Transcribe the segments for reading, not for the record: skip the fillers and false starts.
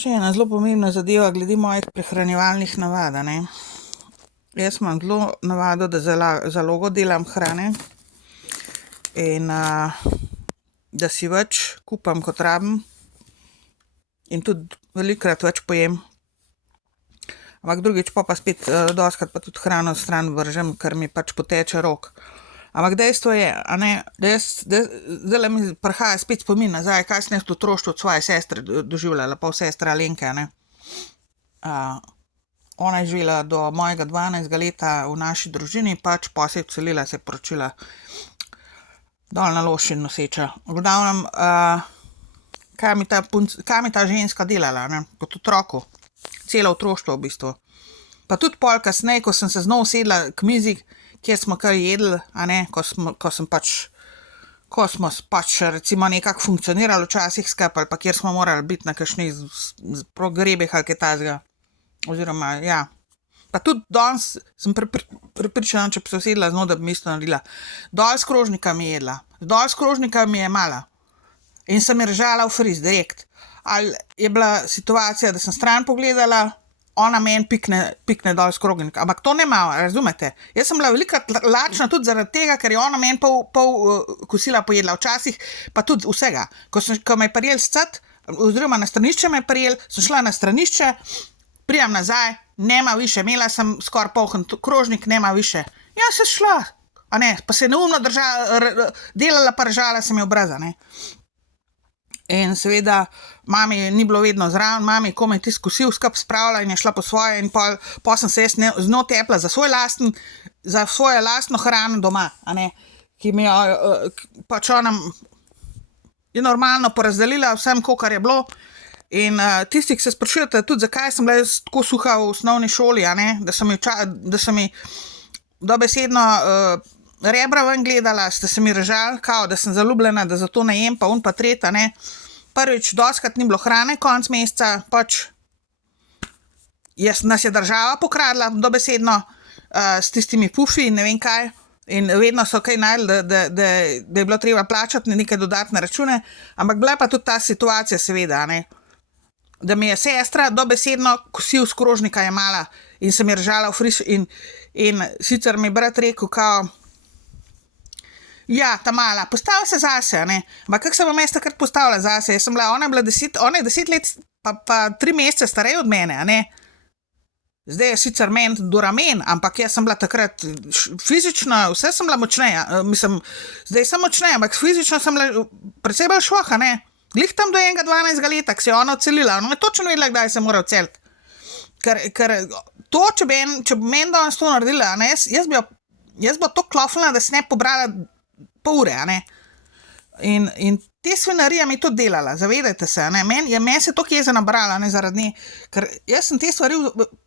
Še ena zelo pomembna zadeva glede mojih prehranjevalnih navad, ne. Jaz imam zelo navado, da zalogo delam hrane in da si več kupim, kot rabim, in tudi velikokrat več pojem. Ampak drugič pa spet dostikrat pa tudi hrano stran vržem, ker mi pač poteče rok. Ampak dejstvo je, a ne, da zdajle mi prihaja spet spomin nazaj, kaj sem jaz v otroštvu od svoje sestre doživljala, pol sestra Alenke, a ne. Ona je živela do mojega 12. leta v naši družini, pač pa se je odselila, se je poročila dol na Lošinj noseča. V glavnem, kaj mi ta ženska delala, ne, kot otroku, celo otroštvo v bistvu. Pa tudi pol kasneje, ko sem se z njo usedla k mizi, kjer smo kaj jedli, a ne, ko smo pač recimo nekako funkcionirali včasih skupaj, ali pa kjer smo morali biti na kakšnih pogrebih ali kaj takega. Oziroma, ja. Pa tudi danes sem prepričana, če bi se usedla z njo, da bi mi isto naredila. Dol s krožnika mi je jedla, dol s krožnika mi je mala in sem je režala v friz, direkt. Ali je bila situacija, da sem stran pogledala, ona meni pikne dol s krožnika, ampak to ne malo, razumete? Jaz sem bila velikokrat lačna tudi zaradi tega, ker je ona meni pol kosila pojedla, včasih pa tudi vsega. Ko me je prijel scet, oziroma na stranišče me je prijel, sem šla na stranišče, prijam nazaj, nema više, imela sem skoraj poln krožnik, nema više. Ja, se šla, a ne, pa se je neumno delala pa režala se mi obraza, ne. In seveda mami ni bilo vedno zraven, mami komaj tisti kosil skup spravila in je šla po svoje in pol sem se jaz z njo tepla za svojo lastno hrano doma, a ne, ki mi jo pač ona je normalno porazdelila vsem, kolikor je bilo. In tisti, ki se sprašujete tudi, zakaj sem bila jaz tako suha v osnovni šoli, a ne, da so mi dobesedno rebra ven gledala, ste se mi režali, kao, da sem zaljubljena, da zato ne jem, pa pa tret, a ne. Prvič, dostikrat ni bilo hrane konec meseca, pač nas je država pokradla dobesedno s tistimi pufi in ne vem kaj. In vedno so kaj najdli, da je bilo treba plačati neke dodatne račune, ampak bila je pa tudi ta situacija, seveda, a ne, da mi je sestra dobesedno kosil s krožnika jemala in se mi režala v friž in sicer mi je brat rekel, kao, ja, ta mala, postavi se zase, a ne, ampak kako se bom jaz takrat postavila zase, ona je 10 let pa 3 mesece starej od mene, a ne. Zdaj je sicer meni do ramen, ampak jaz sem bila takrat fizično, vse sem bila močneja, mislim, zdaj sem močneja, ampak fizično sem bila precej bolj švoh, a ne. Glih tam do enega 12. leta, ko se je ona odselila, ona je točno vedela, kdaj se mora odseliti. Ker to, če bi meni danes to naredila, a ne, jaz bi to klofnila, da se ne pobrala pol ure, a ne. In te svinarije mi je tudi delala, zavedajte se, a ne, meni se toliko jeze nabrala, a ne, zaradi nje, ker jaz sem te stvari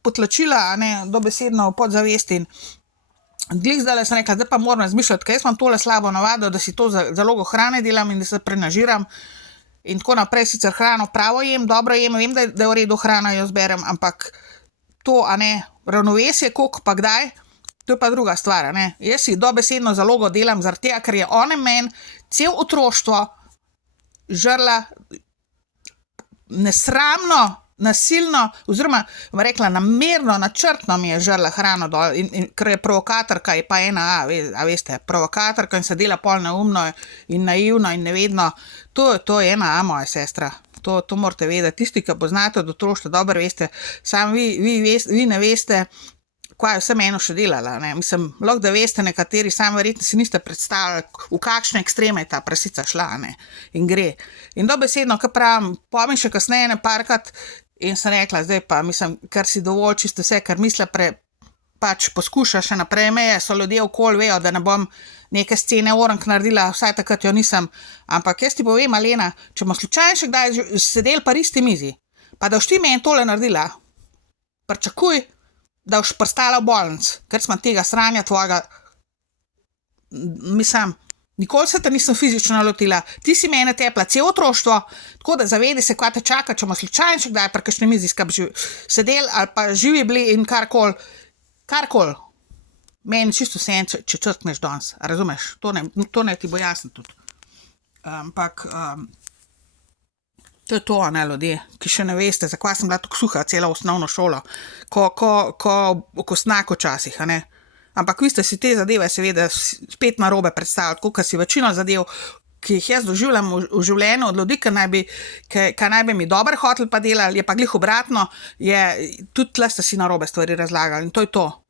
potlačila, a ne, dobesedno v podzavesti in glih zdajle sem rekla, zdaj pa moram razmišljati, ker jaz imam tole slabo navado, da si to zalogo hrane delam in da se prenažiram in tako naprej, sicer hrano pravo jem, dobro jem, vem, da je v redu hrana, jo zberem, ampak to, a ne, ravnovesje, koliko pa kdaj, to je pa druga stvar, a ne. Jaz si dobesedno zalogo delam zaradi tega, ker je ona meni cel otroštvo žrla nesramno, nasilno, oziroma bom rekla namerno, načrtno mi je žrla hrano dol, in ker je provokatorka, je pa ena, a veste, provokatorka in se dela pol neumno in naivno in nevedno, to je ena moja sestra, to morate vedeti, tisti, ki poznate od otroštva, dobro veste, samo vi ne veste, kaj je vse meno še delala, ne, mislim, lahko da veste nekateri, samo verjetno si niste predstavljali, v kakšne ekstreme je ta prasica šla, ne, in gre. In dobesedno, kaj pravim, pomi še kasneje neparkrat in sem rekla, zdaj pa, mislim, kar si dovolj čisto vse, kar misle pač poskuša še naprej meje, so ljudje okoli vejo, da ne bom neke scene orenk naredila, vsaj takrat jo nisem, ampak jaz ti povem, Alena, če bomo slučajno še kdaj sedeli pa isti mizi, pa da boš ti meni tole naredila, pričakuj, da boš prstala v bolnic, ker smo tega sranja tvojega, mislim, nikoli se te nisem fizično lotila, ti si mene tepla cel otroštvo, tako da zavedi se, kaj te čaka, če bomo slučajno še kdaj pri kakšni mizi sedeli ali pa živi bili in karkoli, meni čisto vseeno, če črkneš danes, razumeš, to ne ti bo jasno tudi. Ampak to je to, ne, ljudje, ki še ne veste, zakaj sem bila tako suha celo osnovno šolo, ko okostnak včasih, a ne. Ampak vi ste si te zadeve seveda spet narobe predstavljali, tako kot si večino zadev, ki jih jaz doživljam v življenju od ljudi, kaj naj bi mi dobro hoteli pa delali, je pa glih obratno, tudi tle ste si narobe stvari razlagali in to je to.